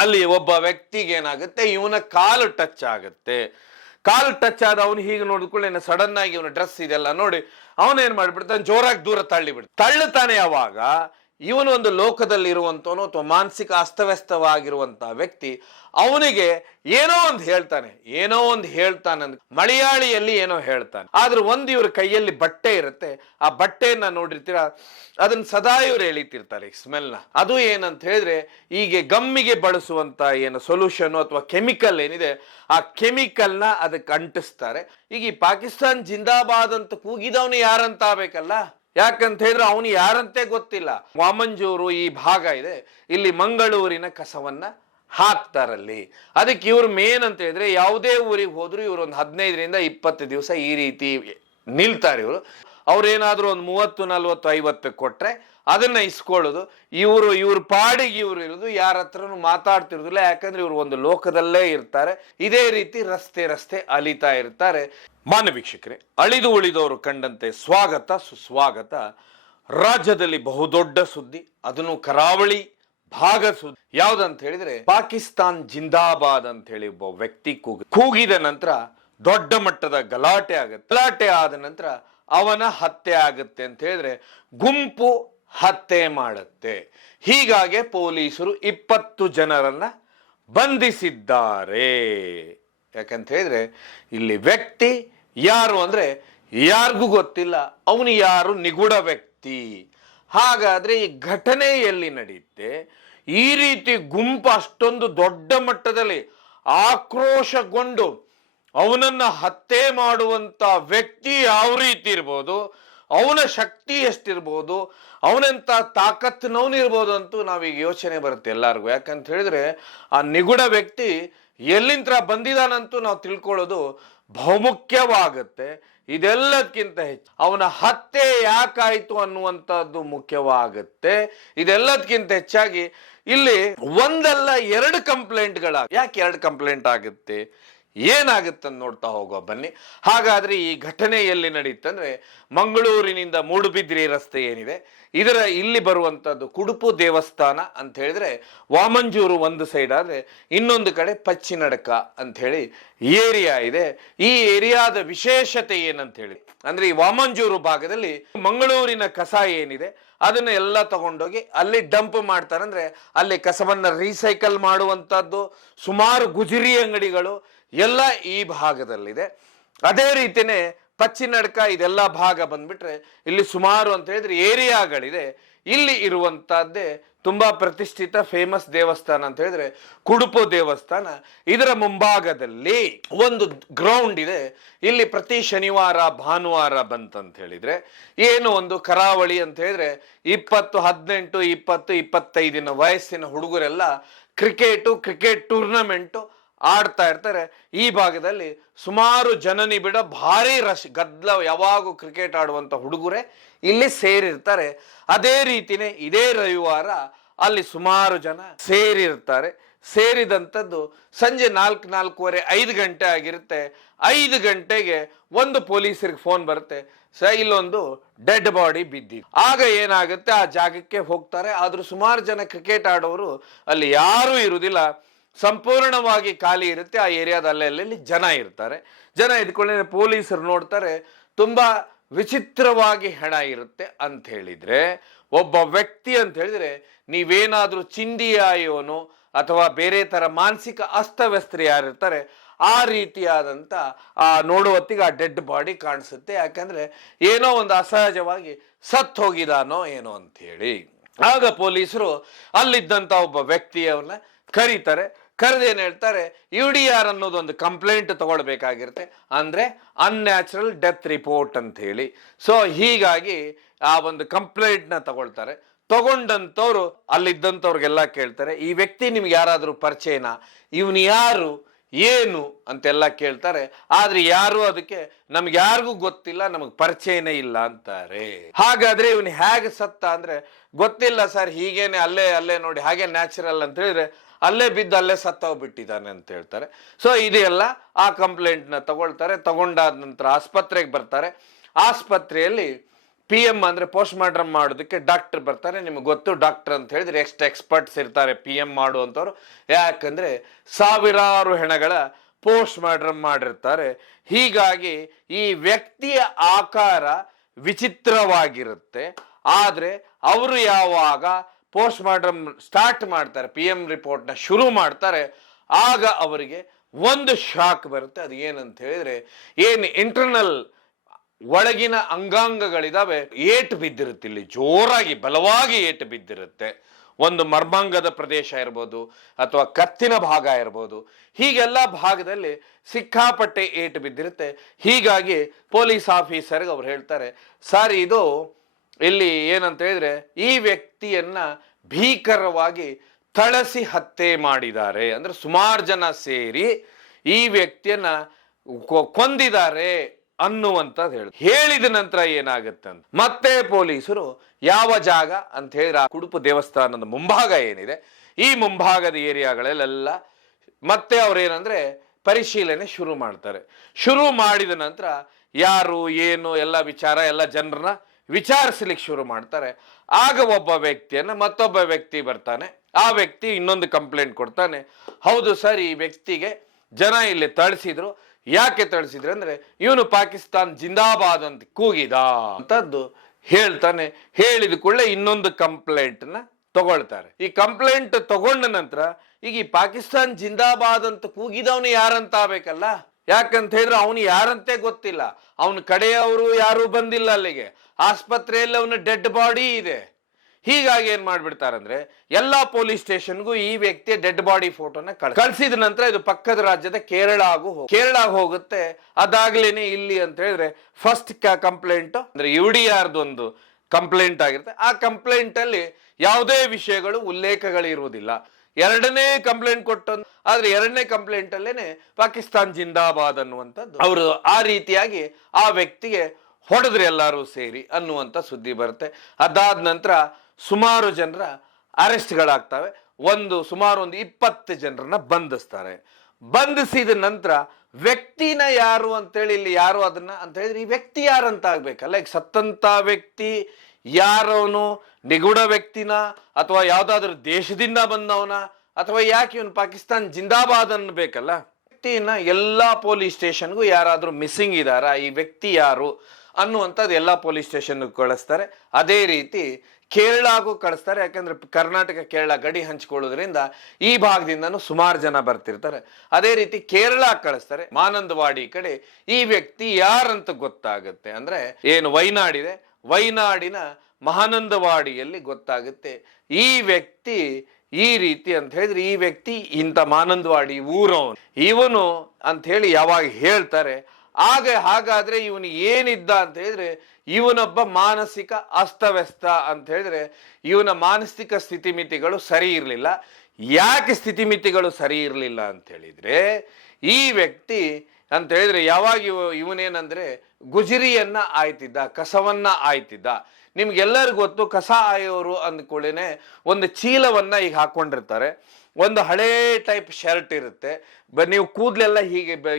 ಅಲ್ಲಿ ಒಬ್ಬ ವ್ಯಕ್ತಿಗೆ ಏನಾಗುತ್ತೆ, ಇವನ ಕಾಲು ಟಚ್ ಆಗುತ್ತೆ. ಕಾಲು ಟಚ್ ಆದ ಅವನು ಹೀಗೆ ನೋಡಿದ್ಕೊಳ್ಳಿ, ಸಡನ್ ಆಗಿ ಇವನ ಡ್ರೆಸ್ ಇದೆಲ್ಲ ನೋಡಿ ಅವನೇನ್ ಮಾಡ್ಬಿಡ್ತಾನೆ, ಜೋರಾಗಿ ದೂರ ತಳ್ಳುತ್ತಾನೆ. ಯಾವಾಗ ಇವನು ಒಂದು ಲೋಕದಲ್ಲಿ ಇರುವಂತವನು ಅಥವಾ ಮಾನಸಿಕ ಅಸ್ತವ್ಯಸ್ತವಾಗಿರುವಂತಹ ವ್ಯಕ್ತಿ, ಅವನಿಗೆ ಏನೋ ಒಂದು ಹೇಳ್ತಾನೆ ಮಲಯಾಳಿಯಲ್ಲಿ ಏನೋ ಹೇಳ್ತಾನೆ. ಆದ್ರೆ ಒಂದು ಇವ್ರ ಕೈಯಲ್ಲಿ ಬಟ್ಟೆ ಇರುತ್ತೆ, ಆ ಬಟ್ಟೆಯನ್ನ ನೋಡಿರ್ತೀರಾ, ಅದನ್ನ ಸದಾ ಇವ್ರು ಎಳಿತಿರ್ತಾರೆ ಸ್ಮೆಲ್ನ. ಅದು ಏನಂತ ಹೇಳಿದ್ರೆ, ಈಗ ಗಮ್ಮಿಗೆ ಬಳಸುವಂತ ಏನು ಸೊಲ್ಯೂಷನ್ ಅಥವಾ ಕೆಮಿಕಲ್ ಏನಿದೆ, ಆ ಕೆಮಿಕಲ್ನ ಅದಕ್ಕೆ ಅಂಟಿಸ್ತಾರೆ. ಈಗ ಈ ಪಾಕಿಸ್ತಾನ್ ಜಿಂದಾಬಾದ್ ಅಂತ ಕೂಗಿದವನು ಯಾರಂತ ಆಗ್ಬೇಕಲ್ಲ, ಯಾಕಂತ ಹೇಳಿದ್ರೆ ಅವನು ಯಾರಂತೆ ಗೊತ್ತಿಲ್ಲ. ವಾಮಂಜೂರು ಈ ಭಾಗ ಇದೆ, ಇಲ್ಲಿ ಮಂಗಳೂರಿನ ಕಸವನ್ನ ಹಾಕ್ತಾರಲ್ಲಿ. ಅದಕ್ಕೆ ಇವ್ರು ಮೇನ್ ಅಂತ ಹೇಳಿದ್ರೆ, ಯಾವುದೇ ಊರಿಗೆ ಹೋದ್ರು ಇವ್ರು ಒಂದು 15ರಿಂದ 20 ದಿವಸ ಈ ರೀತಿ ನಿಲ್ತಾರೆ. ಅವ್ರೇನಾದ್ರೂ ಒಂದು 30, 40, 50 ಕೊಟ್ರೆ ಅದನ್ನ ಇಸ್ಕೊಳ್ಳೋದು. ಇವ್ರ ಪಾಡಿಗೆ ಇವ್ರು ಇರೋದು, ಯಾರ ಹತ್ರನು ಮಾತಾಡ್ತಿರೋದಿಲ್ಲ. ಯಾಕಂದ್ರೆ ಇವ್ರು ಒಂದು ಲೋಕದಲ್ಲೇ ಇರ್ತಾರೆ. ಇದೇ ರೀತಿ ರಸ್ತೆ ಅಲಿತಾ ಇರ್ತಾರೆ. ಮಾನ್ಯ ವೀಕ್ಷಕರೇ, ಅಳಿದು ಉಳಿದವರು ಕಂಡಂತೆ ಸ್ವಾಗತ ಸುಸ್ವಾಗತ. ರಾಜ್ಯದಲ್ಲಿ ಬಹುದೊಡ್ಡ ಸುದ್ದಿ, ಅದನ್ನು ಕರಾವಳಿ ಭಾಗ ಸುದ್ದಿ. ಯಾವ್ದಂತ ಹೇಳಿದ್ರೆ, ಪಾಕಿಸ್ತಾನ್ ಜಿಂದಾಬಾದ್ ಅಂತ ಹೇಳಿ ಒಬ್ಬ ವ್ಯಕ್ತಿ ಕೂಗಿದ ನಂತರ ದೊಡ್ಡ ಮಟ್ಟದ ಗಲಾಟೆ ಆಗುತ್ತೆ. ಗಲಾಟೆ ಆದ ನಂತರ ಅವನ ಹತ್ಯೆ ಆಗುತ್ತೆ ಅಂತ ಹೇಳಿದ್ರೆ ಗುಂಪು ಹತ್ಯೆ ಮಾಡುತ್ತೆ. ಹೀಗಾಗಿ ಪೊಲೀಸರು 20 ಜನರನ್ನ ಬಂಧಿಸಿದ್ದಾರೆ. ಯಾಕಂತ ಹೇಳಿದ್ರೆ ಇಲ್ಲಿ ವ್ಯಕ್ತಿ ಯಾರು ಅಂದ್ರೆ ಯಾರಿಗೂ ಗೊತ್ತಿಲ್ಲ, ಅವನು ಯಾರು, ನಿಗೂಢ ವ್ಯಕ್ತಿ. ಹಾಗಾದ್ರೆ ಈ ಘಟನೆ ಎಲ್ಲಿ ನಡೆಯುತ್ತೆ? ಈ ರೀತಿ ಗುಂಪು ಅಷ್ಟೊಂದು ದೊಡ್ಡ ಮಟ್ಟದಲ್ಲಿ ಆಕ್ರೋಶಗೊಂಡು ಅವನನ್ನ ಹತ್ಯೆ ಮಾಡುವಂತ ವ್ಯಕ್ತಿ ಯಾವ ರೀತಿ ಇರ್ಬೋದು, ಅವನ ಶಕ್ತಿ ಎಷ್ಟಿರ್ಬೋದು, ಅವನೆಂತ ತಾಕತ್ತಿನವನು ಇರ್ಬೋದು ಅಂತೂ ನಾವೀಗ ಯೋಚನೆ ಬರುತ್ತೆ ಎಲ್ಲರಿಗೂ. ಯಾಕಂತ ಹೇಳಿದ್ರೆ ಆ ನಿಗೂಢ ವ್ಯಕ್ತಿ ಎಲ್ಲಿಂದ ಬಂದಿದಾನಂತೂ ನಾವು ತಿಳ್ಕೊಳ್ಳೋದು ಬಹುಮುಖ್ಯವಾಗುತ್ತೆ. ಇದೆಲ್ಲದಕ್ಕಿಂತ ಹೆಚ್ಚು ಅವನ ಹತ್ಯೆ ಯಾಕಾಯ್ತು ಅನ್ನುವಂಥದ್ದು ಮುಖ್ಯವಾಗುತ್ತೆ. ಇದೆಲ್ಲದಕ್ಕಿಂತ ಹೆಚ್ಚಾಗಿ ಇಲ್ಲಿ ಒಂದಲ್ಲ 2 ಕಂಪ್ಲೇಂಟ್ಗಳ. ಯಾಕೆ 2 ಕಂಪ್ಲೇಂಟ್ ಆಗುತ್ತೆ, ಏನಾಗುತ್ತೆ ಅಂತ ನೋಡ್ತಾ ಹೋಗುವ ಬನ್ನಿ. ಹಾಗಾದ್ರೆ ಈ ಘಟನೆ ಎಲ್ಲಿ ನಡೆಯುತ್ತಂದ್ರೆ, ಮಂಗಳೂರಿನಿಂದ ಮೂಡುಬಿದ್ರಿ ರಸ್ತೆ ಏನಿದೆ, ಇಲ್ಲಿ ಬರುವಂತದ್ದು ಕುಡುಪು ದೇವಸ್ಥಾನ ಅಂತ ಹೇಳಿದ್ರೆ ವಾಮಂಜೂರು ಒಂದು ಸೈಡ್ ಆದ್ರೆ, ಇನ್ನೊಂದು ಕಡೆ ಪಚ್ಚಿನಡಕ ಅಂತ ಹೇಳಿ ಏರಿಯಾ ಇದೆ. ಈ ಏರಿಯಾದ ವಿಶೇಷತೆ ಏನಂತ ಹೇಳಿ ಅಂದ್ರೆ, ಈ ವಾಮಂಜೂರು ಭಾಗದಲ್ಲಿ ಮಂಗಳೂರಿನ ಕಸ ಏನಿದೆ ಅದನ್ನ ಎಲ್ಲ ತಗೊಂಡೋಗಿ ಅಲ್ಲಿ ಡಂಪ್ ಮಾಡ್ತಾರೆ. ಅಂದ್ರೆ ಅಲ್ಲಿ ಕಸವನ್ನ ರೀಸೈಕಲ್ ಮಾಡುವಂತದ್ದು ಸುಮಾರು ಗುಜರಿ ಅಂಗಡಿಗಳು ಎಲ್ಲ ಈ ಭಾಗದಲ್ಲಿದೆ. ಅದೇ ರೀತಿನೇ ಪಚ್ಚಿನಡ್ಕ ಇದೆಲ್ಲ ಭಾಗ ಬಂದ್ಬಿಟ್ರೆ ಇಲ್ಲಿ ಸುಮಾರು ಅಂತ ಹೇಳಿದ್ರೆ ಏರಿಯಾಗಳಿದೆ. ಇಲ್ಲಿ ಇರುವಂತಹದ್ದೇ ತುಂಬಾ ಪ್ರತಿಷ್ಠಿತ ಫೇಮಸ್ ದೇವಸ್ಥಾನ ಅಂತ ಹೇಳಿದ್ರೆ ಕುಡುಪು ದೇವಸ್ಥಾನ. ಇದರ ಮುಂಭಾಗದಲ್ಲಿ ಒಂದು ಗ್ರೌಂಡ್ ಇದೆ. ಇಲ್ಲಿ ಪ್ರತಿ ಶನಿವಾರ ಭಾನುವಾರ ಬಂತಂತ ಹೇಳಿದ್ರೆ ಏನು ಒಂದು ಕರಾವಳಿ ಅಂತ ಹೇಳಿದ್ರೆ 20, 18, 20, 25 ವಯಸ್ಸಿನ ಹುಡುಗರೆಲ್ಲ ಕ್ರಿಕೆಟ್ ಟೂರ್ನಮೆಂಟು ಆಡ್ತಾ ಇರ್ತಾರೆ. ಈ ಭಾಗದಲ್ಲಿ ಸುಮಾರು ಜನನಿಬಿಡ ಭಾರಿ ಗದ್ದಲ, ಯಾವಾಗೂ ಕ್ರಿಕೆಟ್ ಆಡುವಂತ ಹುಡುಗರೇ ಇಲ್ಲಿ ಸೇರಿರ್ತಾರೆ. ಅದೇ ರೀತಿನೇ ಇದೇ ರವಿವಾರ ಅಲ್ಲಿ ಸುಮಾರು ಜನ ಸೇರಿರ್ತಾರೆ. ಸೇರಿದಂಥದ್ದು ಸಂಜೆ 4, 4:15, 5 ಗಂಟೆ ಆಗಿರುತ್ತೆ. 5 ಗಂಟೆಗೆ ಒಂದು ಪೊಲೀಸರಿಗೆ ಫೋನ್ ಬರುತ್ತೆ, ಇಲ್ಲೊಂದು ಡೆಡ್ ಬಾಡಿ ಬಿದ್ದಿದೆ. ಆಗ ಏನಾಗುತ್ತೆ, ಆ ಜಾಗಕ್ಕೆ ಹೋಗ್ತಾರೆ. ಆದ್ರೂ ಸುಮಾರು ಜನ ಕ್ರಿಕೆಟ್ ಆಡೋರು ಅಲ್ಲಿ ಯಾರೂ ಇರುವುದಿಲ್ಲ, ಸಂಪೂರ್ಣವಾಗಿ ಖಾಲಿ ಇರುತ್ತೆ. ಆ ಏರಿಯಾದ ಅಲ್ಲೆಲ್ಲಿ ಜನ ಇರ್ತಾರೆ. ಜನ ಇದ್ಕೊಳ್ಳಿ ಪೊಲೀಸರು ನೋಡ್ತಾರೆ, ತುಂಬಾ ವಿಚಿತ್ರವಾಗಿ ಹೆಣ ಇರುತ್ತೆ ಅಂತ ಹೇಳಿದ್ರೆ, ಒಬ್ಬ ವ್ಯಕ್ತಿ ಅಂತ ಹೇಳಿದ್ರೆ ನೀವೇನಾದ್ರೂ ಚಿಂದಿಯಾಯೋನು ಅಥವಾ ಬೇರೆ ತರ ಮಾನಸಿಕ ಅಸ್ತವ್ಯಸ್ತ ಯಾರಿರ್ತಾರೆ ಆ ರೀತಿಯಾದಂತ ನೋಡುವ ಹೊತ್ತಿಗೆ ಆ ಡೆಡ್ ಬಾಡಿ ಕಾಣಿಸುತ್ತೆ. ಯಾಕಂದ್ರೆ ಏನೋ ಒಂದು ಅಸಹಜವಾಗಿ ಸತ್ ಹೋಗಿದಾನೋ ಏನೋ ಅಂತ ಹೇಳಿ. ಆಗ ಪೊಲೀಸರು ಅಲ್ಲಿದ್ದಂತ ಒಬ್ಬ ವ್ಯಕ್ತಿಯವ್ರನ್ನ ಕರೀತಾರೆ. ಕರೆದೇನ್ ಹೇಳ್ತಾರೆ, UDR ಅನ್ನೋದೊಂದು ಕಂಪ್ಲೇಂಟ್ ತಗೊಳ್ಬೇಕಾಗಿರುತ್ತೆ, ಅಂದ್ರೆ ಅನ್ಯಾಚುರಲ್ ಡೆತ್ ರಿಪೋರ್ಟ್ ಅಂತ ಹೇಳಿ. ಸೊ ಹೀಗಾಗಿ ಆ ಒಂದು ಕಂಪ್ಲೇಂಟ್ ನ ತಗೊಳ್ತಾರೆ. ತಗೊಂಡಂತವ್ರು ಅಲ್ಲಿದ್ದಂಥವ್ರಿಗೆಲ್ಲ ಕೇಳ್ತಾರೆ, ಈ ವ್ಯಕ್ತಿ ನಿಮ್ಗೆ ಯಾರಾದ್ರೂ ಪರಿಚಯನಾ, ಇವನು ಯಾರು ಏನು ಅಂತೆಲ್ಲ ಕೇಳ್ತಾರೆ. ಆದ್ರೆ ಯಾರು ಅದಕ್ಕೆ ನಮ್ಗೆ ಯಾರಿಗೂ ಗೊತ್ತಿಲ್ಲ, ನಮಗ್ ಪರಿಚಯನೇ ಇಲ್ಲ ಅಂತಾರೆ. ಹಾಗಾದ್ರೆ ಇವನು ಹೇಗೆ ಸತ್ತ ಅಂದ್ರೆ, ಗೊತ್ತಿಲ್ಲ ಸರ್, ಹೀಗೇನೆ ಅಲ್ಲೇ ನೋಡಿ ಹಾಗೆ ನ್ಯಾಚುರಲ್ ಅಂತ ಹೇಳಿದ್ರೆ ಅಲ್ಲೇ ಬಿದ್ದು ಅಲ್ಲೇ ಸತ್ತೋಗ್ಬಿಟ್ಟಿದ್ದಾನೆ ಅಂತ ಹೇಳ್ತಾರೆ. ಸೊ ಇದೆಲ್ಲ ಆ ಕಂಪ್ಲೇಂಟ್ ನ ತಗೊಳ್ತಾರೆ. ತಗೊಂಡಾದ ನಂತರ ಆಸ್ಪತ್ರೆಗೆ ಬರ್ತಾರೆ. ಆಸ್ಪತ್ರೆಯಲ್ಲಿ PM ಅಂದ್ರೆ ಪೋಸ್ಟ್ ಮಾರ್ಟಮ್ ಮಾಡೋದಕ್ಕೆ ಡಾಕ್ಟರ್ ಬರ್ತಾರೆ. ನಿಮ್ಗೆ ಗೊತ್ತು, ಡಾಕ್ಟರ್ ಅಂತ ಹೇಳಿದ್ರೆ ಎಷ್ಟು ಎಕ್ಸ್ಪರ್ಟ್ಸ್ ಇರ್ತಾರೆ PM ಮಾಡುವಂಥವ್ರು. ಯಾಕಂದ್ರೆ ಸಾವಿರಾರು ಹೆಣಗಳ ಪೋಸ್ಟ್ ಮಾರ್ಟಮ್ ಮಾಡಿರ್ತಾರೆ. ಹೀಗಾಗಿ ಈ ವ್ಯಕ್ತಿಯ ಆಕಾರ ವಿಚಿತ್ರವಾಗಿರುತ್ತೆ. ಆದ್ರೆ ಅವರು ಯಾವಾಗ ಪೋಸ್ಟ್ ಮಾರ್ಟಮ್ ಸ್ಟಾರ್ಟ್ ಮಾಡ್ತಾರೆ, PM ರಿಪೋರ್ಟ್ನ ಶುರು ಮಾಡ್ತಾರೆ, ಆಗ ಅವರಿಗೆ ಒಂದು ಶಾಕ್ ಬರುತ್ತೆ. ಅದು ಏನಂತ ಹೇಳಿದ್ರೆ, ಏನು ಇಂಟರ್ನಲ್ ಒಳಗಿನ ಅಂಗಾಂಗಗಳಿದಾವೆ ಏಟು ಬಿದ್ದಿರುತ್ತೆ, ಇಲ್ಲಿ ಜೋರಾಗಿ ಬಲವಾಗಿ ಏಟು ಬಿದ್ದಿರುತ್ತೆ. ಒಂದು ಮರ್ಮಾಂಗದ ಪ್ರದೇಶ ಇರ್ಬೋದು ಅಥವಾ ಕತ್ತಿನ ಭಾಗ ಇರ್ಬೋದು, ಹೀಗೆಲ್ಲ ಭಾಗದಲ್ಲಿ ಸಿಕ್ಕಾಪಟ್ಟೆ ಏಟು ಬಿದ್ದಿರುತ್ತೆ. ಹೀಗಾಗಿ ಪೊಲೀಸ್ ಆಫೀಸರ್ಗೆ ಅವ್ರು ಹೇಳ್ತಾರೆ, ಸರ್ ಇದು ಇಲ್ಲಿ ಏನಂತ ಹೇಳಿದ್ರೆ ಈ ವ್ಯಕ್ತಿಯನ್ನ ಭೀಕರವಾಗಿ ಥಳಸಿ ಹತ್ಯೆ ಮಾಡಿದ್ದಾರೆ, ಅಂದ್ರೆ ಸುಮಾರು ಜನ ಸೇರಿ ಈ ವ್ಯಕ್ತಿಯನ್ನ ಕೊಂದಿದ್ದಾರೆ ಅನ್ನುವಂಥದ್ದು ಹೇಳಿದ ನಂತರ ಏನಾಗುತ್ತೆ ಮತ್ತೆ ಪೊಲೀಸರು ಯಾವ ಜಾಗ ಅಂತ ಹೇಳಿದ್ರೆ ಆ ಕುಡುಪು ದೇವಸ್ಥಾನದ ಮುಂಭಾಗ ಏನಿದೆ, ಈ ಮುಂಭಾಗದ ಏರಿಯಾಗಳಲ್ಲೆಲ್ಲ ಮತ್ತೆ ಅವ್ರೇನಂದ್ರೆ ಪರಿಶೀಲನೆ ಶುರು ಮಾಡ್ತಾರೆ. ಶುರು ಮಾಡಿದ ನಂತರ ಯಾರು ಏನು ಎಲ್ಲ ವಿಚಾರ ಎಲ್ಲ ಜನರನ್ನ ವಿಚಾರಿಸ್ಲಿಕ್ಕೆ ಶುರು ಮಾಡ್ತಾರೆ. ಆಗ ಒಬ್ಬ ವ್ಯಕ್ತಿಯನ್ನ ಮತ್ತೊಬ್ಬ ವ್ಯಕ್ತಿ ಬರ್ತಾನೆ. ಆ ವ್ಯಕ್ತಿ ಇನ್ನೊಂದು ಕಂಪ್ಲೇಂಟ್ ಕೊಡ್ತಾನೆ, ಹೌದು ಸರ್, ಈ ವ್ಯಕ್ತಿಗೆ ಜನ ಇಲ್ಲಿ ತಳಿಸಿದ್ರು. ಯಾಕೆ ತಳಿಸಿದ್ರು ಅಂದ್ರೆ ಇವನು ಪಾಕಿಸ್ತಾನ್ ಜಿಂದಾಬಾದ್ ಅಂತ ಕೂಗಿದ ಅಂತದ್ದು ಹೇಳ್ತಾನೆ. ಹೇಳಿದ ಕೂಡಲೇ ಇನ್ನೊಂದು ಕಂಪ್ಲೇಂಟ್ ನ ತಗೊಳ್ತಾರೆ. ಈ ಕಂಪ್ಲೇಂಟ್ ತಗೊಂಡ ನಂತರ ಈಗ ಈ ಪಾಕಿಸ್ತಾನ್ ಜಿಂದಾಬಾದ್ ಅಂತ ಕೂಗಿದವನು ಯಾರಂತ ಆಗ್ಬೇಕಲ್ಲ. ಯಾಕಂತ ಹೇಳಿದ್ರೆ ಅವನು ಯಾರಂತೆ ಗೊತ್ತಿಲ್ಲ, ಅವನ ಕಡೆಯವರು ಯಾರು ಬಂದಿಲ್ಲ ಅಲ್ಲಿಗೆ, ಆಸ್ಪತ್ರೆಯಲ್ಲಿ ಅವನ ಡೆಡ್ ಬಾಡಿ ಇದೆ. ಹೀಗಾಗಿ ಏನ್ ಮಾಡ್ಬಿಡ್ತಾರಂದ್ರೆ ಎಲ್ಲಾ ಪೊಲೀಸ್ ಸ್ಟೇಷನ್ಗೂ ಈ ವ್ಯಕ್ತಿಯ ಡೆಡ್ ಬಾಡಿ ಫೋಟೋನ ಕಳಿಸಿದ ನಂತರ ಇದು ಪಕ್ಕದ ರಾಜ್ಯದ ಕೇರಳ ಹೋಗುತ್ತೆ. ಅದಾಗ್ಲೇನೆ ಇಲ್ಲಿ ಅಂತ ಹೇಳಿದ್ರೆ ಫಸ್ಟ್ ಕಂಪ್ಲೇಂಟ್ ಅಂದ್ರೆ UDR ಒಂದು ಕಂಪ್ಲೇಂಟ್ ಆಗಿರುತ್ತೆ. ಆ ಕಂಪ್ಲೇಂಟ್ ಅಲ್ಲಿ ಯಾವುದೇ ವಿಷಯಗಳು ಉಲ್ಲೇಖಗಳು ಇರುವುದಿಲ್ಲ. ಎರಡನೇ ಕಂಪ್ಲೇಂಟ್ ಕೊಟ್ಟು ಆದ್ರೆ ಎರಡನೇ ಕಂಪ್ಲೇಂಟ್ ಅಲ್ಲೇನೆ ಪಾಕಿಸ್ತಾನ್ ಜಿಂದಾಬಾದ್ ಅನ್ನುವಂಥದ್ದು ಅವರು ಆ ರೀತಿಯಾಗಿ ಆ ವ್ಯಕ್ತಿಗೆ ಹೊಡೆದ್ರೆ ಎಲ್ಲರೂ ಸೇರಿ ಅನ್ನುವಂಥ ಸುದ್ದಿ ಬರುತ್ತೆ. ಅದಾದ ನಂತರ ಸುಮಾರು ಜನರ ಅರೆಸ್ಟ್ಗಳಾಗ್ತವೆ. ಸುಮಾರು 20 ಜನರನ್ನ ಬಂಧಿಸ್ತಾರೆ. ಬಂಧಿಸಿದ ನಂತರ ವ್ಯಕ್ತಿನ ಯಾರು ಅಂತೇಳಿ ಇಲ್ಲಿ ಯಾರು ಅದನ್ನ ಅಂತ ಹೇಳಿದ್ರೆ ಈ ವ್ಯಕ್ತಿ ಯಾರಂತ ಆಗ್ಬೇಕಲ್ಲ. ಈಗ ಸತ್ತಂತ ವ್ಯಕ್ತಿ ಯಾರವನು, ನಿಗೂಢ ವ್ಯಕ್ತಿನ ಅಥವಾ ಯಾವ್ದಾದ್ರು ದೇಶದಿಂದ ಬಂದವನ ಅಥವಾ ಯಾಕೆ ಇವನು ಪಾಕಿಸ್ತಾನ್ ಜಿಂದಾಬಾದ್ ಅನ್ಬೇಕಲ್ಲ. ವ್ಯಕ್ತಿನ ಎಲ್ಲಾ ಪೊಲೀಸ್ ಸ್ಟೇಷನ್ಗೂ ಯಾರಾದ್ರೂ ಮಿಸ್ಸಿಂಗ್ ಇದಾರ, ಈ ವ್ಯಕ್ತಿ ಯಾರು ಅನ್ನುವಂಥದ್ದು ಎಲ್ಲ ಪೊಲೀಸ್ ಸ್ಟೇಷನ್ ಕಳಿಸ್ತಾರೆ. ಅದೇ ರೀತಿ ಕೇರಳಗೂ ಕಳಿಸ್ತಾರೆ. ಯಾಕಂದ್ರೆ ಕರ್ನಾಟಕ ಕೇರಳ ಗಡಿ ಹಂಚಿಕೊಳ್ಳೋದ್ರಿಂದ ಈ ಭಾಗದಿಂದನೂ ಸುಮಾರು ಜನ ಬರ್ತಿರ್ತಾರೆ. ಅದೇ ರೀತಿ ಕೇರಳ ಕಳಿಸ್ತಾರೆ. ಮಾನಂದವಾಡಿ ಕಡೆ ಈ ವ್ಯಕ್ತಿ ಯಾರಂತ ಗೊತ್ತಾಗುತ್ತೆ ಅಂದ್ರೆ ಏನು ವೈನಾಡಿದೆ, ವೈನಾಡಿನ ಮಹಾನಂದವಾಡಿಯಲ್ಲಿ ಗೊತ್ತಾಗುತ್ತೆ ಈ ವ್ಯಕ್ತಿ ಈ ರೀತಿ ಅಂತ ಹೇಳಿದ್ರೆ ಈ ವ್ಯಕ್ತಿ ಇಂಥ ಮಾನಂದವಾಡಿ ಊರವನು ಇವನು ಅಂತ ಹೇಳಿ ಯಾವಾಗ ಹೇಳ್ತಾರೆ, ಹಾಗಾದ್ರೆ ಇವನು ಏನಿದ್ದ ಅಂತ ಹೇಳಿದ್ರೆ ಇವನೊಬ್ಬ ಮಾನಸಿಕ ಅಸ್ತವ್ಯಸ್ತ ಅಂತ ಹೇಳಿದ್ರೆ ಇವನ ಮಾನಸಿಕ ಸ್ಥಿತಿಮಿತಿಗಳು ಸರಿ ಇರಲಿಲ್ಲ. ಯಾಕೆ ಸ್ಥಿತಿಮಿತಿಗಳು ಸರಿ ಇರಲಿಲ್ಲ ಅಂತ ಹೇಳಿದ್ರೆ ಈ ವ್ಯಕ್ತಿ ಅಂತ ಹೇಳಿದ್ರೆ ಯಾವಾಗ ಇವನೇನಂದ್ರೆ ಗುಜರಿಯನ್ನ ಆಯ್ತಿದ್ದ, ಕಸವನ್ನ ಆಯ್ತಿದ್ದ. ನಿಮ್ಗೆಲ್ಲರಿಗೂ ಗೊತ್ತು, ಕಸ ಆಯೋರು ಅಂದ್ಕೊಳ್ಳೇನೆ ಒಂದು ಚೀಲವನ್ನ ಈಗ ಹಾಕೊಂಡಿರ್ತಾರೆ. ಒಂದು ಹಳೇ ಟೈಪ್ ಶರ್ಟ್ ಇರುತ್ತೆ, ನೀವು ಕೂದಲೆಲ್ಲ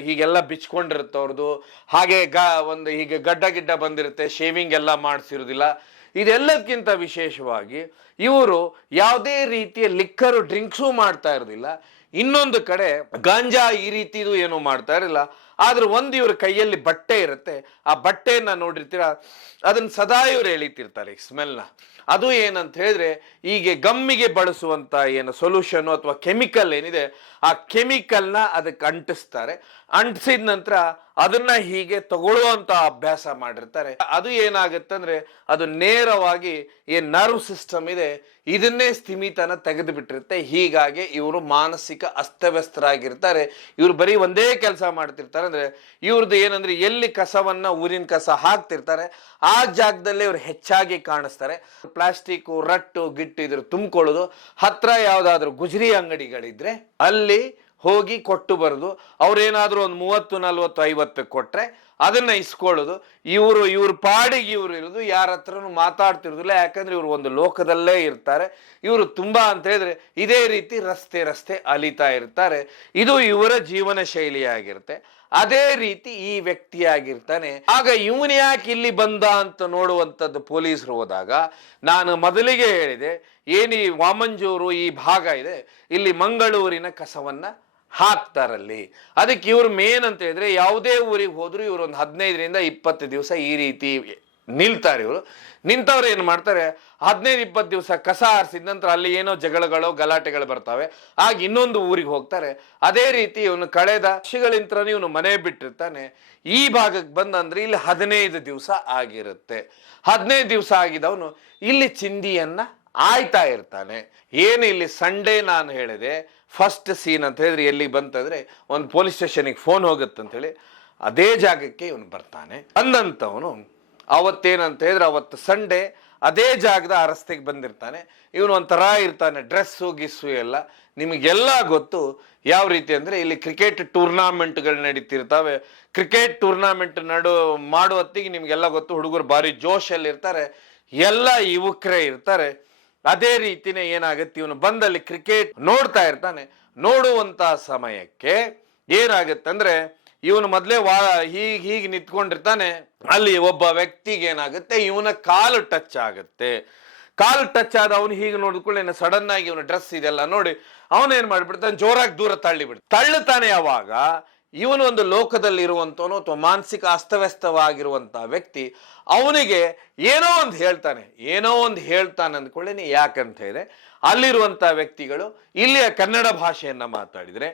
ಹೀಗೆಲ್ಲ ಬಿಚ್ಕೊಂಡಿರುತ್ತೆ ಅವ್ರದ್ದು. ಹಾಗೆ ಒಂದು ಹೀಗೆ ಗಡ್ಡ ಬಂದಿರುತ್ತೆ, ಶೇವಿಂಗ್ ಎಲ್ಲ ಮಾಡಿಸಿರೋದಿಲ್ಲ. ಇದೆಲ್ಲದಕ್ಕಿಂತ ವಿಶೇಷವಾಗಿ ಇವರು ಯಾವುದೇ ರೀತಿಯ ಲಿಕ್ಕರು ಡ್ರಿಂಕ್ಸು ಮಾಡ್ತಾ ಇರೋದಿಲ್ಲ. ಇನ್ನೊಂದು ಕಡೆ ಗಾಂಜಾ ಈ ರೀತಿದು ಏನು ಮಾಡ್ತಾ ಇರಲಿಲ್ಲ. ಆದ್ರೆ ಒಂದು ಇವ್ರ ಕೈಯಲ್ಲಿ ಬಟ್ಟೆ ಇರುತ್ತೆ, ಆ ಬಟ್ಟೆಯನ್ನ ನೋಡಿರ್ತೀರ, ಅದನ್ನ ಸದಾ ಇವ್ರು ಎಳಿತಿರ್ತಾರೆ ಸ್ಮೆಲ್ನ. ಅದು ಏನಂತ ಹೇಳಿದ್ರೆ ಈಗ ಗಮ್ಮಿಗೆ ಬಳಸುವಂತ ಏನು ಸೊಲ್ಯೂಷನ್ ಅಥವಾ ಕೆಮಿಕಲ್ ಏನಿದೆ ಆ ಕೆಮಿಕಲ್ನ ಅದಕ್ಕೆ ಅಂಟಿಸ್ತಾರೆ. ಅಂಟಿಸಿದ ನಂತರ ಅದನ್ನ ಹೀಗೆ ತಗೊಳ್ಳುವಂತ ಅಭ್ಯಾಸ ಮಾಡಿರ್ತಾರೆ. ಅದು ಏನಾಗುತ್ತೆ ಅಂದ್ರೆ ಅದು ನೇರವಾಗಿ ಏನ್ ನರ್ವ್ ಸಿಸ್ಟಮ್ ಇದೆ ಇದನ್ನೇ ಸ್ಥಿಮಿತನ ತೆಗೆದು ಬಿಟ್ಟಿರುತ್ತೆ. ಹೀಗಾಗಿ ಇವರು ಮಾನಸಿಕ ಅಸ್ತವ್ಯಸ್ತರಾಗಿರ್ತಾರೆ. ಇವ್ರು ಬರೀ ಒಂದೇ ಕೆಲಸ ಮಾಡ್ತಿರ್ತಾರೆ, ಅಂದ್ರೆ ಇವ್ರದ್ದು ಏನಂದ್ರೆ ಎಲ್ಲಿ ಕಸವನ್ನ ಊರಿನ ಕಸ ಹಾಕ್ತಿರ್ತಾರೆ ಆ ಜಾಗದಲ್ಲೇ ಇವ್ರು ಹೆಚ್ಚಾಗಿ ಕಾಣಿಸ್ತಾರೆ. ಪ್ಲಾಸ್ಟಿಕ್ ರಟ್ಟು ಗಿಟ್ಟು ಇದ್ರ ತುಂಬಿಕೊಳ್ಳೋದು. ಹತ್ರ ಯಾವ್ದಾದ್ರು ಗುಜರಿ ಅಂಗಡಿಗಳಿದ್ರೆ ಅಲ್ಲಿ ಹೋಗಿ ಕೊಟ್ಟು ಬರೋದು. ಅವ್ರೇನಾದ್ರೂ ಒಂದು 30, 40, 50 ಕೊಟ್ರೆ ಅದನ್ನ ಇಸ್ಕೊಳ್ಳೋದು. ಇವ್ರ ಪಾಡಿಗೆ ಇವ್ರು ಇರೋದು, ಯಾರ ಹತ್ರನು ಮಾತಾಡ್ತಿರೋದಿಲ್ಲ. ಯಾಕಂದ್ರೆ ಇವರು ಒಂದು ಲೋಕದಲ್ಲೇ ಇರ್ತಾರೆ. ಇವರು ತುಂಬಾ ಅಂತ ಹೇಳಿದ್ರೆ ಇದೇ ರೀತಿ ರಸ್ತೆ ಅಲಿತಾ ಇರ್ತಾರೆ. ಇದು ಇವರ ಜೀವನ ಶೈಲಿಯಾಗಿರುತ್ತೆ. ಅದೇ ರೀತಿ ಈ ವ್ಯಕ್ತಿಯಾಗಿರ್ತಾನೆ. ಆಗ ಇವನು ಯಾಕೆ ಇಲ್ಲಿ ಬಂದ ಅಂತ ನೋಡುವಂಥದ್ದು ಪೊಲೀಸರು ಹೋದಾಗ, ನಾನು ಮೊದಲಿಗೆ ಹೇಳಿದೆ, ಏನು ಈ ವಾಮಂಜೂರು ಈ ಭಾಗ ಇದೆ, ಇಲ್ಲಿ ಮಂಗಳೂರಿನ ಕಸವನ್ನ ಹಾಕ್ತಾರಲ್ಲಿ. ಅದಕ್ಕೆ ಇವ್ರು ಮೇನ್ ಅಂತ ಹೇಳಿದ್ರೆ, ಯಾವುದೇ ಊರಿಗೆ ಹೋದ್ರು ಇವ್ರು ಒಂದು 15ರಿಂದ 20 ದಿವಸ ಈ ರೀತಿ ನಿಲ್ತಾರೆ. ಇವರು ನಿಂತವ್ರು ಏನ್ ಮಾಡ್ತಾರೆ, 15-20 ದಿವಸ ಕಸ ಆರಿಸಿದ ನಂತರ ಅಲ್ಲಿ ಏನೋ ಜಗಳಗಳು ಗಲಾಟೆಗಳು ಬರ್ತವೆ. ಆಗ ಇನ್ನೊಂದು ಊರಿಗೆ ಹೋಗ್ತಾರೆ. ಅದೇ ರೀತಿ ಇವನು ಕಳೆದ ವರ್ಷಗಳಿಂದ ಇವನು ಮನೆ ಬಿಟ್ಟಿರ್ತಾನೆ. ಈ ಭಾಗಕ್ಕೆ ಬಂದಂದ್ರೆ ಇಲ್ಲಿ 15 ದಿವಸ ಆಗಿರುತ್ತೆ. 15 ದಿವಸ ಆಗಿದವನು ಇಲ್ಲಿ ಚಿಂದಿಯನ್ನ ಆಯ್ತಾ ಇರ್ತಾನೆ. ಏನು ಇಲ್ಲಿ ಸಂಡೇ ನಾನು ಹೇಳಿದೆ ಫಸ್ಟ್ ಸೀನ್ ಅಂತ ಹೇಳಿದ್ರೆ ಎಲ್ಲಿ ಬಂತಂದ್ರೆ, ಒಂದು ಪೊಲೀಸ್ ಸ್ಟೇಷನ್ಗೆ ಫೋನ್ ಹೋಗುತ್ತಂತ ಹೇಳಿ ಅದೇ ಜಾಗಕ್ಕೆ ಇವನು ಬರ್ತಾನೆ. ಬಂದಂತವನು ಅವತ್ತೇನಂತ ಹೇಳಿದ್ರೆ, ಅವತ್ತು ಸಂಡೇ ಅದೇ ಜಾಗದ ಆ ರಸ್ತೆಗೆ ಬಂದಿರ್ತಾನೆ. ಇವನು ಒಂಥರ ಇರ್ತಾನೆ, ಡ್ರೆಸ್ಸು ಗಿಸ್ಸು ಎಲ್ಲ ನಿಮಗೆಲ್ಲ ಗೊತ್ತು. ಯಾವ ರೀತಿ ಅಂದ್ರೆ, ಇಲ್ಲಿ ಕ್ರಿಕೆಟ್ ಟೂರ್ನಾಮೆಂಟ್ಗಳು ನಡೀತಿರ್ತಾವೆ. ಕ್ರಿಕೆಟ್ ಟೂರ್ನಾಮೆಂಟ್ ಮಾಡುವತ್ತಿಗೆ ನಿಮ್ಗೆಲ್ಲ ಗೊತ್ತು, ಹುಡುಗರು ಭಾರಿ ಜೋಶಲ್ಲಿ ಇರ್ತಾರೆ, ಎಲ್ಲ ಯುವಕರೇ ಇರ್ತಾರೆ. ಅದೇ ರೀತಿನೇ ಏನಾಗುತ್ತೆ, ಇವನು ಬಂದಲ್ಲಿ ಕ್ರಿಕೆಟ್ ನೋಡ್ತಾ ಇರ್ತಾನೆ. ನೋಡುವಂತ ಸಮಯಕ್ಕೆ ಏನಾಗುತ್ತಂದ್ರೆ, ಇವನು ಮೊದಲೇ ಹೀಗೆ ನಿಂತ್ಕೊಂಡಿರ್ತಾನೆ. ಅಲ್ಲಿ ಒಬ್ಬ ವ್ಯಕ್ತಿಗೆ ಏನಾಗುತ್ತೆ, ಇವನ ಕಾಲು ಟಚ್ ಆಗುತ್ತೆ. ಕಾಲು ಟಚ್ ಆದ ಅವನು ಹೀಗೆ ನೋಡಿದ್ಕೊಳ್ಳಿ, ಸಡನ್ ಆಗಿ ಇವನ ಡ್ರೆಸ್ ಇದೆಲ್ಲ ನೋಡಿ ಅವನೇನ್ ಮಾಡ್ಬಿಡ್ತಾನೆ, ಜೋರಾಗಿ ದೂರ ತಳ್ಳುತ್ತಾನೆ. ಅವಾಗ ಇವನು ಒಂದು ಲೋಕದಲ್ಲಿ ಇರುವಂತವನು ಅಥವಾ ಮಾನಸಿಕ ಅಸ್ತವ್ಯಸ್ತವಾಗಿರುವಂತ ವ್ಯಕ್ತಿ, ಅವನಿಗೆ ಏನೋ ಒಂದು ಹೇಳ್ತಾನೆ ಅಂದ್ಕೊಳ್ಳೇನೆ. ಯಾಕಂತ ಹೇಳಿದ್ರೆ, ಅಲ್ಲಿರುವಂತ ವ್ಯಕ್ತಿಗಳು ಇಲ್ಲಿಯ ಕನ್ನಡ ಭಾಷೆಯನ್ನ ಮಾತಾಡಿದ್ರೆ,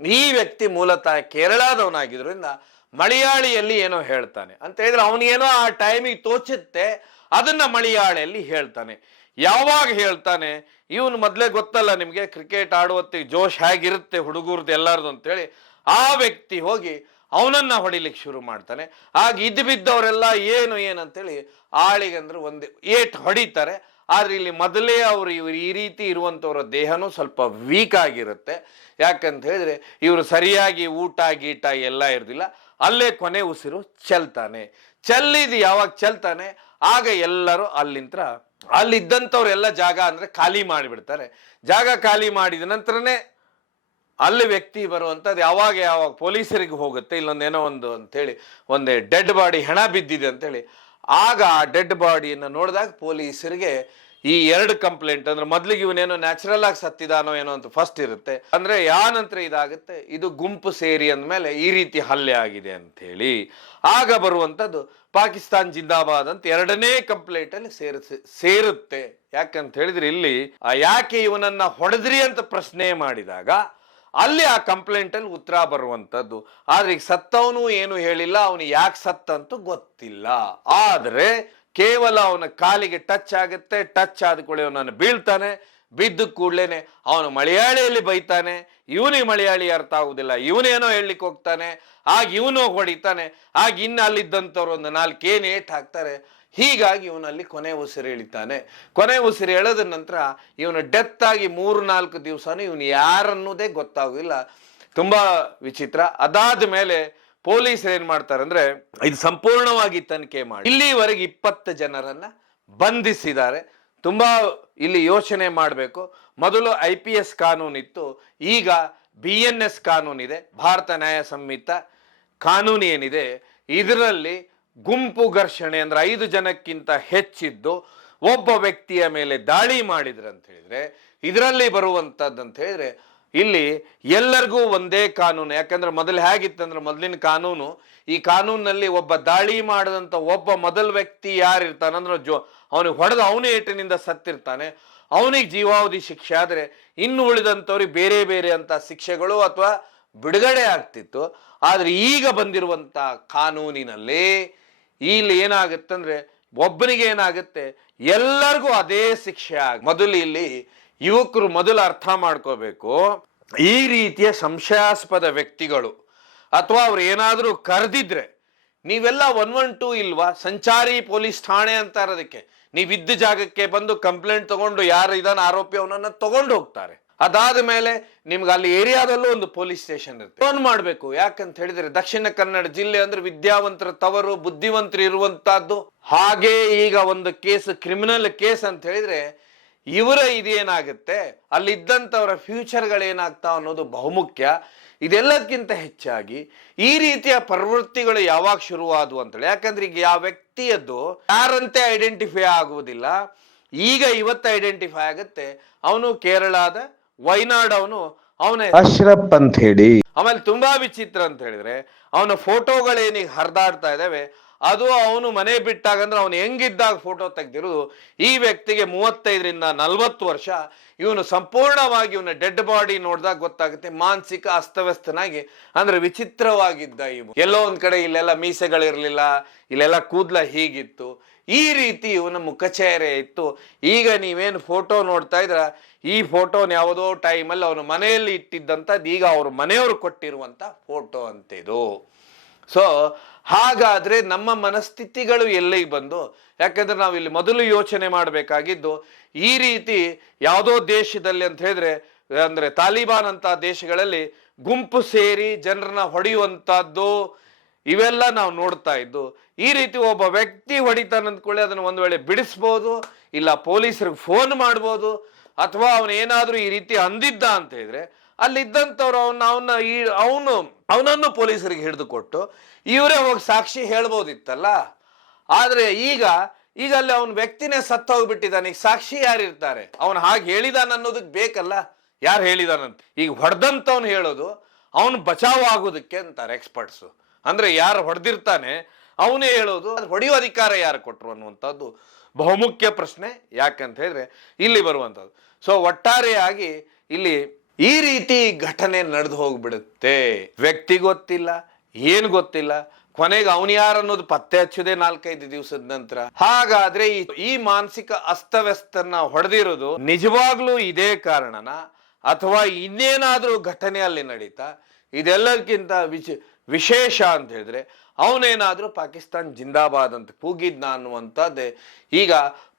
ಈ ವ್ಯಕ್ತಿ ಮೂಲತಃ ಕೇರಳದವನಾಗಿದ್ರಿಂದ ಮಲಯಾಳಿಯಲ್ಲಿ ಏನೋ ಹೇಳ್ತಾನೆ ಅಂತ ಹೇಳಿದ್ರೆ, ಅವನಿಗೇನೋ ಆ ಟೈಮಿಗೆ ತೋಚುತ್ತೆ, ಅದನ್ನ ಮಲಯಾಳಿಯಲ್ಲಿ ಹೇಳ್ತಾನೆ. ಯಾವಾಗ ಹೇಳ್ತಾನೆ, ಇವನು ಮೊದಲೇ ಗೊತ್ತಲ್ಲ ನಿಮ್ಗೆ, ಕ್ರಿಕೆಟ್ ಆಡುವತ್ತಿಗೆ ಜೋಶ್ ಹೇಗಿರುತ್ತೆ ಹುಡುಗರದ್ದು ಎಲ್ಲರದು ಅಂತೇಳಿ, ಆ ವ್ಯಕ್ತಿ ಹೋಗಿ ಅವನನ್ನ ಹೊಡಿಲಿಕ್ಕೆ ಶುರು ಮಾಡ್ತಾನೆ. ಆಗ ಇದ್ದು ಬಿದ್ದವರೆಲ್ಲ ಏನಂತೇಳಿ ಆಳಿಗಂದ್ರೆ ಒಂದು ಏಟ್ ಹೊಡಿತಾರೆ. ಆದ್ರೆ ಇಲ್ಲಿ ಮೊದಲೇ ಇವರು ಈ ರೀತಿ ಇರುವಂತವರ ದೇಹನೂ ಸ್ವಲ್ಪ ವೀಕ್ ಆಗಿರುತ್ತೆ. ಯಾಕಂತ ಹೇಳಿದ್ರೆ, ಇವರು ಸರಿಯಾಗಿ ಊಟ ಗೀಟ ಎಲ್ಲ ಇರೋದಿಲ್ಲ. ಅಲ್ಲೇ ಕೊನೆ ಉಸಿರು ಚೆಲ್ತಾನೆ. ಯಾವಾಗ ಚೆಲ್ತಾನೆ, ಆಗ ಎಲ್ಲರೂ ಅಲ್ಲಿದ್ದಂಥವ್ರೆಲ್ಲ ಜಾಗ ಅಂದ್ರೆ ಖಾಲಿ ಮಾಡಿಬಿಡ್ತಾರೆ. ಜಾಗ ಖಾಲಿ ಮಾಡಿದ ನಂತರನೇ ಅಲ್ಲಿ ವ್ಯಕ್ತಿ ಬರುವಂಥದ್ದು ಯಾವಾಗ ಪೊಲೀಸರಿಗೆ ಹೋಗುತ್ತೆ, ಇಲ್ಲೊಂದೇನೋ ಒಂದು ಅಂತೇಳಿ ಒಂದೇ ಡೆಡ್ ಬಾಡಿ ಹೆಣ ಬಿದ್ದಿದೆ ಅಂತೇಳಿ. ಆಗ ಆ ಡೆಡ್ ಬಾಡಿಯನ್ನು ನೋಡಿದಾಗ ಪೊಲೀಸರಿಗೆ ಈ 2 ಕಂಪ್ಲೇಂಟ್ ಅಂದ್ರೆ, ಮೊದಲಿಗೆ ಇವನೇನೋ ನ್ಯಾಚುರಲ್ ಆಗಿ ಸತ್ತಿದಾನೋ ಏನೋ ಅಂತ ಫಸ್ಟ್ ಇರುತ್ತೆ. ಅಂದ್ರೆ ನಂತರ ಇದಾಗುತ್ತೆ, ಇದು ಗುಂಪು ಸೇರಿ ಅಂದ್ಮೇಲೆ ಈ ರೀತಿ ಹಲ್ಲೆ ಆಗಿದೆ ಅಂತ ಹೇಳಿ. ಆಗ ಬರುವಂಥದ್ದು ಪಾಕಿಸ್ತಾನ್ ಜಿಂದಾಬಾದ್ ಅಂತ 2ನೇ ಕಂಪ್ಲೇಂಟ್ ಅಲ್ಲಿ ಸೇರುತ್ತೆ. ಯಾಕಂತ ಹೇಳಿದ್ರೆ, ಇಲ್ಲಿ ಯಾಕೆ ಇವನನ್ನ ಹೊಡೆದ್ರಿ ಅಂತ ಪ್ರಶ್ನೆ ಮಾಡಿದಾಗ ಅಲ್ಲಿ ಆ ಕಂಪ್ಲೇಂಟ್ ಅಲ್ಲಿ ಉತ್ತರ ಬರುವಂತದ್ದು. ಆದ್ರೆ ಈಗ ಸತ್ತವನು ಏನು ಹೇಳಿಲ್ಲ, ಅವನು ಯಾಕೆ ಸತ್ತಂತೂ ಗೊತ್ತಿಲ್ಲ. ಆದ್ರೆ ಕೇವಲ ಅವನ ಕಾಲಿಗೆ ಟಚ್ ಆಗುತ್ತೆ. ಟಚ್ ಆದ ಕೂಡಲೇ ಅವನನ್ನು ಬೀಳ್ತಾನೆ. ಬಿದ್ದ ಕೂಡ್ಲೇನೆ ಅವನು ಮಲಯಾಳಿಯಲ್ಲಿ ಬೈತಾನೆ. ಇವನಿಗೆ ಮಲಯಾಳಿ ಅರ್ಥ ಆಗುದಿಲ್ಲ, ಇವನೇನೋ ಹೇಳಲಿಕ್ಕೆ ಹೋಗ್ತಾನೆ. ಆಗ ಇವನು ಹೊಡಿತಾನೆ. ಆಗ ಇನ್ನು ಅಲ್ಲಿದ್ದಂಥವ್ರು ಒಂದು 4 ಏಟ್ ಹಾಕ್ತಾರೆ. ಹೀಗಾಗಿ ಇವನಲ್ಲಿ ಕೊನೆ ಉಸಿರು ಎಳಿತಾನೆ. ಕೊನೆ ಉಸಿರು ಎಳೆದ ನಂತರ ಇವನು ಡೆತ್ ಆಗಿ 3-4 ದಿವಸನೂ ಇವನು ಯಾರನ್ನೋದೇ ಗೊತ್ತಾಗಿಲ್ಲ. ತುಂಬಾ ವಿಚಿತ್ರ. ಅದಾದ ಮೇಲೆ ಪೊಲೀಸರು ಏನ್ ಮಾಡ್ತಾರೆ ಅಂದ್ರೆ, ಇದು ಸಂಪೂರ್ಣವಾಗಿ ತನಿಖೆ ಮಾಡಿ ಇಲ್ಲಿವರೆಗೆ 20 ಜನರನ್ನ ಬಂಧಿಸಿದ್ದಾರೆ. ತುಂಬಾ ಇಲ್ಲಿ ಯೋಚನೆ ಮಾಡಬೇಕು. ಮೊದಲು IPS ಕಾನೂನಿತ್ತು, ಈಗ BNS ಕಾನೂನಿದೆ, ಭಾರತ ನ್ಯಾಯ ಸಂಹಿತ ಕಾನೂನು ಏನಿದೆ. ಇದರಲ್ಲಿ ಗುಂಪು ಘರ್ಷಣೆ ಅಂದ್ರೆ 5 ಜನಕ್ಕಿಂತ ಹೆಚ್ಚಿದ್ದು ಒಬ್ಬ ವ್ಯಕ್ತಿಯ ಮೇಲೆ ದಾಳಿ ಮಾಡಿದ್ರೆ ಅಂತ ಹೇಳಿದ್ರೆ, ಇದರಲ್ಲಿ ಬರುವಂತದ್ದಂತ ಹೇಳಿದ್ರೆ, ಇಲ್ಲಿ ಎಲ್ಲರಿಗೂ ಒಂದೇ ಕಾನೂನು. ಯಾಕಂದ್ರೆ ಮೊದಲು ಹೇಗಿತ್ತಂದ್ರೆ, ಮೊದಲಿನ ಕಾನೂನು, ಈ ಕಾನೂನಲ್ಲಿ ಒಬ್ಬ ದಾಳಿ ಮಾಡದಂತ ಒಬ್ಬ ಮೊದಲ ವ್ಯಕ್ತಿ ಯಾರಿರ್ತಾನಂದ್ರೆ ಅವನಿಗೆ ಹೊಡೆದ ಅವನೇ ಏಟಿನಿಂದ ಸತ್ತಿರ್ತಾನೆ, ಅವನಿಗೆ ಜೀವಾವಧಿ ಶಿಕ್ಷೆ. ಆದ್ರೆ ಇನ್ನು ಉಳಿದಂಥವ್ರಿಗೆ ಬೇರೆ ಬೇರೆ ಅಂತ ಶಿಕ್ಷೆಗಳು ಅಥವಾ ಬಿಡುಗಡೆ ಆಗ್ತಿತ್ತು. ಆದ್ರೆ ಈಗ ಬಂದಿರುವಂತ ಕಾನೂನಿನಲ್ಲಿ ಇಲ್ಲಿ ಏನಾಗುತ್ತಂದ್ರೆ, ಒಬ್ಬನಿಗೆ ಏನಾಗುತ್ತೆ, ಎಲ್ಲರಿಗೂ ಅದೇ ಶಿಕ್ಷೆ ಮೊದಲು ಇಲ್ಲಿ ಯುವಕರು ಮೊದಲು ಅರ್ಥ ಮಾಡ್ಕೋಬೇಕು, ಈ ರೀತಿಯ ಸಂಶಯಾಸ್ಪದ ವ್ಯಕ್ತಿಗಳು ಅಥವಾ ಅವ್ರು ಏನಾದರೂ ಕರೆದಿದ್ರೆ, ನೀವೆಲ್ಲ 112 ಇಲ್ವಾ, ಸಂಚಾರಿ ಪೊಲೀಸ್ ಠಾಣೆ ಅಂತಾರದಕ್ಕೆ, ನೀವಿದ್ದ ಜಾಗಕ್ಕೆ ಬಂದು ಕಂಪ್ಲೇಂಟ್ ತಗೊಂಡು ಯಾರು ಇದಾನ ಆರೋಪಿ ಅವನನ್ನ ತಗೊಂಡು ಹೋಗ್ತಾರೆ. ಅದಾದ ಮೇಲೆ ನಿಮ್ಗೆ ಅಲ್ಲಿ ಏರಿಯಾದಲ್ಲೂ ಒಂದು ಪೊಲೀಸ್ ಸ್ಟೇಷನ್ ಇರುತ್ತೆ. ಫೋನ್ ಮಾಡಬೇಕು. ಯಾಕಂತ ಹೇಳಿದ್ರೆ ದಕ್ಷಿಣ ಕನ್ನಡ ಜಿಲ್ಲೆ ಅಂದ್ರೆ ವಿದ್ಯಾವಂತರ ತವರು, ಬುದ್ಧಿವಂತರು ಇರುವಂತಹದ್ದು. ಹಾಗೆ ಈಗ ಒಂದು ಕೇಸ್, ಕ್ರಿಮಿನಲ್ ಕೇಸ್ ಅಂತ ಹೇಳಿದ್ರೆ ಇವರ ಇದೇನಾಗುತ್ತೆ, ಅಲ್ಲಿದ್ದಂಥವರ ಫ್ಯೂಚರ್ಗಳೇನಾಗ್ತಾವ ಅನ್ನೋದು ಬಹುಮುಖ್ಯ. ಇದೆಲ್ಲದಕ್ಕಿಂತ ಹೆಚ್ಚಾಗಿ ಈ ರೀತಿಯ ಪ್ರವೃತ್ತಿಗಳು ಯಾವಾಗ ಶುರುವಾದವು ಅಂತೇಳಿ, ಯಾಕಂದ್ರೆ ಈಗ ಯಾವ ವ್ಯಕ್ತಿಯದ್ದು ಯಾರಂತೆ ಐಡೆಂಟಿಫೈ ಆಗುವುದಿಲ್ಲ. ಈಗ ಇವತ್ತು ಐಡೆಂಟಿಫೈ ಆಗುತ್ತೆ. ಅವನು ಕೇರಳದ ವೈನಾಡ್, ಅವನ ಅಶ್ರಫ್ ಅಂತ ಹೇಳಿ. ಆಮೇಲೆ ತುಂಬಾ ವಿಚಿತ್ರ ಅಂತ ಹೇಳಿದ್ರೆ ಅವನ ಫೋಟೋಗಳೇನೀಗ ಹರಿದಾಡ್ತಾ ಇದಾವೆ, ಅದು ಅವನು ಮನೆ ಬಿಟ್ಟಾಗಂದ್ರೆ ಅವನು ಹೆಂಗಿದ್ದಾಗ ಫೋಟೋ ತೆಗ್ದಿರೋದು. ಈ ವ್ಯಕ್ತಿಗೆ 35ರಿಂದ 40 ವರ್ಷ. ಇವನು ಸಂಪೂರ್ಣವಾಗಿ ಇವನ ಡೆಡ್ ಬಾಡಿ ನೋಡಿದಾಗ ಗೊತ್ತಾಗುತ್ತೆ ಮಾನಸಿಕ ಅಸ್ತವ್ಯಸ್ತನಾಗಿ, ಅಂದ್ರೆ ವಿಚಿತ್ರವಾಗಿದ್ದ. ಇವು ಎಲ್ಲೋ ಒಂದ್ ಕಡೆ ಇಲ್ಲೆಲ್ಲ ಮೀಸೆಗಳಿರ್ಲಿಲ್ಲ, ಇಲ್ಲೆಲ್ಲ ಕೂದ್ಲ ಹೀಗಿತ್ತು, ಈ ರೀತಿ ಇವನ ಮುಖಚೇಹರೆ ಇತ್ತು. ಈಗ ನೀವೇನು ಫೋಟೋ ನೋಡ್ತಾ ಇದ್ರ, ಈ ಫೋಟೋನ ಯಾವುದೋ ಟೈಮಲ್ಲಿ ಅವನ ಮನೆಯಲ್ಲಿ ಇಟ್ಟಿದ್ದಂಥದ್ದು ಈಗ ಅವ್ರ ಮನೆಯವರು ಕೊಟ್ಟಿರುವಂತ ಫೋಟೋ ಅಂತಿದು. ಸೊ ಹಾಗಾದ್ರೆ ನಮ್ಮ ಮನಸ್ಥಿತಿಗಳು ಎಲ್ಲಿಗೆ ಬಂದು, ಯಾಕಂದ್ರೆ ನಾವು ಇಲ್ಲಿ ಮೊದಲು ಯೋಚನೆ ಮಾಡಬೇಕಾಗಿದ್ದು, ಈ ರೀತಿ ಯಾವುದೋ ದೇಶದಲ್ಲಿ ಅಂತ ಹೇಳಿದ್ರೆ, ಅಂದ್ರೆ ತಾಲಿಬಾನ್ ಅಂತ ದೇಶಗಳಲ್ಲಿ ಗುಂಪು ಸೇರಿ ಜನರನ್ನ ಹೊಡೆಯುವಂತಹದ್ದು ಇವೆಲ್ಲ ನಾವು ನೋಡ್ತಾ ಇದ್ದು. ಈ ರೀತಿ ಒಬ್ಬ ವ್ಯಕ್ತಿ ಹೊಡಿತಾನೆ ಅಂದ್ಕೊಳ್ಳಿ, ಅದನ್ನು ಒಂದು ವೇಳೆ ಬಿಡಿಸ್ಬೋದು, ಇಲ್ಲ ಪೊಲೀಸರಿಗೆ ಫೋನ್ ಮಾಡ್ಬೋದು, ಅಥವಾ ಅವನೇನಾದ್ರೂ ಈ ರೀತಿ ಅಂದಿದ್ದ ಅಂತ ಹೇಳಿದ್ರೆ ಅಲ್ಲಿದ್ದಂಥವ್ರು ಅವನನ್ನು ಪೊಲೀಸರಿಗೆ ಹಿಡಿದು ಕೊಟ್ಟು ಇವರೇ ಹೋಗಿ ಸಾಕ್ಷಿ ಹೇಳ್ಬೋದಿತ್ತಲ್ಲ. ಆದ್ರೆ ಈಗ ಅಲ್ಲಿ ಅವನ ವ್ಯಕ್ತಿನೇ ಸತ್ತ ಹೋಗ್ಬಿಟ್ಟಿದ್ದಾನೆ. ಈಗ ಸಾಕ್ಷಿ ಯಾರಿರ್ತಾರೆ? ಅವನು ಹಾಗೆ ಹೇಳಿದಾನ ಅನ್ನೋದಕ್ಕೆ ಬೇಕಲ್ಲ, ಯಾರು ಹೇಳಿದಾನಂತ. ಈಗ ಹೊಡೆದಂತವ್ನು ಹೇಳೋದು ಅವನು ಬಚಾವ್ ಆಗೋದಕ್ಕೆ ಅಂತಾರೆ ಎಕ್ಸ್ಪರ್ಟ್ಸು. ಅಂದ್ರೆ ಯಾರು ಹೊಡೆದಿರ್ತಾನೆ ಅವನೇ ಹೇಳೋದು, ಅದು ಹೊಡೆಯುವ ಅಧಿಕಾರ ಯಾರು ಕೊಟ್ರು ಅನ್ನುವಂಥದ್ದು ಬಹುಮುಖ್ಯ ಪ್ರಶ್ನೆ. ಯಾಕಂತ ಹೇಳಿದ್ರೆ ಇಲ್ಲಿ ಬರುವಂಥದ್ದು. ಸೊ ಒಟ್ಟಾರೆಯಾಗಿ ಇಲ್ಲಿ ಈ ರೀತಿ ಘಟನೆ ನಡೆದು ಹೋಗ್ಬಿಡುತ್ತೆ. ವ್ಯಕ್ತಿ ಗೊತ್ತಿಲ್ಲ, ಏನು ಗೊತ್ತಿಲ್ಲ, ಕೊನೆಗೆ ಅವನು ಯಾರು ಅನ್ನೋದು ಪತ್ತೆ ಹಚ್ಚುದೇ 4-5 ದಿವಸದ ನಂತರ. ಹಾಗಾದ್ರೆ ಈ ಮಾನಸಿಕ ಅಸ್ತವ್ಯಸ್ತನ ಹೊಡೆದಿರೋದು ನಿಜವಾಗ್ಲೂ ಇದೇ ಕಾರಣನ, ಅಥವಾ ಇನ್ನೇನಾದ್ರೂ ಘಟನೆ ಅಲ್ಲಿ ನಡೀತಾ? ಇದೆಲ್ಲದಕ್ಕಿಂತ ವಿಶೇಷ ಅಂತ ಹೇಳಿದ್ರೆ ಅವನೇನಾದ್ರೂ ಪಾಕಿಸ್ತಾನ್ ಜಿಂದಾಬಾದ್ ಅಂತ ಕೂಗಿದ್ನ ಅನ್ನುವಂಥದ್ದೇ ಈಗ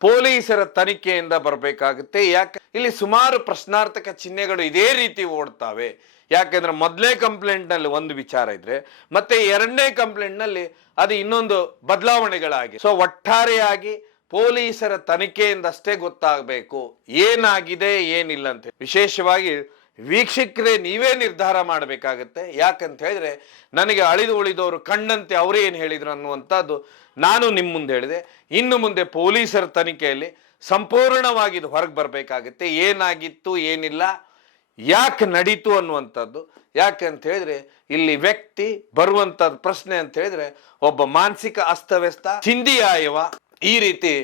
ಪೊಲೀಸರ ತನಿಖೆಯಿಂದ ಬರಬೇಕಾಗುತ್ತೆ. ಯಾಕೆ ಇಲ್ಲಿ ಸುಮಾರು ಪ್ರಶ್ನಾರ್ಥಕ ಚಿಹ್ನೆಗಳು ಇದೇ ರೀತಿ ಓಡ್ತಾವೆ. ಯಾಕೆಂದ್ರೆ ಮೊದಲನೇ ಕಂಪ್ಲೇಂಟ್ ನಲ್ಲಿ ಒಂದು ವಿಚಾರ ಇದ್ರೆ, ಮತ್ತೆ ಎರಡನೇ ಕಂಪ್ಲೇಂಟ್ ನಲ್ಲಿ ಅದು ಇನ್ನೊಂದು ಬದಲಾವಣೆಗಳಾಗಿ. ಸೊ ಒಟ್ಟಾರೆಯಾಗಿ ಪೊಲೀಸರ ತನಿಖೆಯಿಂದ ಅಷ್ಟೇ ಗೊತ್ತಾಗಬೇಕು ಏನಾಗಿದೆ ಏನಿಲ್ಲ ಅಂತ. ವಿಶೇಷವಾಗಿ ವೀಕ್ಷಕರೇ ನೀವೇ ನಿರ್ಧಾರ ಮಾಡಬೇಕಾಗತ್ತೆ. ಯಾಕಂತ ಹೇಳಿದ್ರೆ ನನಗೆ ಅಳಿದು ಉಳಿದವರು ಕಂಡಂತೆ ಅವರೇ ಏನು ಹೇಳಿದ್ರು ಅನ್ನುವಂಥದ್ದು ನಾನು ನಿಮ್ಮ ಮುಂದೆ ಹೇಳಿದೆ. ಇನ್ನು ಮುಂದೆ ಪೊಲೀಸರ ತನಿಖೆಯಲ್ಲಿ ಸಂಪೂರ್ಣವಾಗಿ ಇದು ಹೊರಗೆ ಬರಬೇಕಾಗುತ್ತೆ, ಏನಾಗಿತ್ತು ಏನಿಲ್ಲ, ಯಾಕೆ ನಡೀತು ಅನ್ನುವಂಥದ್ದು. ಯಾಕಂತ ಹೇಳಿದ್ರೆ ಇಲ್ಲಿ ವ್ಯಕ್ತಿ ಬರುವಂಥದ್ದು ಪ್ರಶ್ನೆ ಅಂತ ಹೇಳಿದ್ರೆ ಒಬ್ಬ ಮಾನಸಿಕ ಅಸ್ತವ್ಯಸ್ತ, ಚಿಂದಿಯಾಯವ, ಈ ರೀತಿ,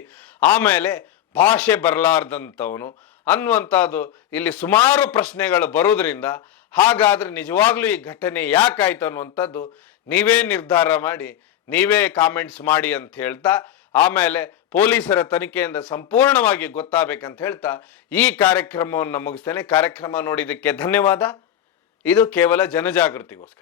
ಆಮೇಲೆ ಭಾಷೆ ಬರಲಾರ್ದಂಥವನು ಅನ್ನುವಂಥದ್ದು ಇಲ್ಲಿ ಸುಮಾರು ಪ್ರಶ್ನೆಗಳು ಬರೋದ್ರಿಂದ, ಹಾಗಾದ್ರೆ ನಿಜವಾಗ್ಲೂ ಈ ಘಟನೆ ಯಾಕಾಯ್ತು ಅನ್ನುವಂಥದ್ದು ನೀವೇ ನಿರ್ಧಾರ ಮಾಡಿ, ನೀವೇ ಕಾಮೆಂಟ್ಸ್ ಮಾಡಿ ಅಂತ ಹೇಳ್ತಾ, ಆಮೇಲೆ ಪೊಲೀಸರ ತನಿಖೆಯಿಂದ ಸಂಪೂರ್ಣವಾಗಿ ಗೊತ್ತಾಗಬೇಕಂತ ಹೇಳ್ತಾ ಈ ಕಾರ್ಯಕ್ರಮವನ್ನು ಮುಗಿಸ್ತೇನೆ. ಕಾರ್ಯಕ್ರಮ ನೋಡಿದ್ದಕ್ಕೆ ಧನ್ಯವಾದ. ಇದು ಕೇವಲ ಜನಜಾಗೃತಿಗೋಸ್ಕರ.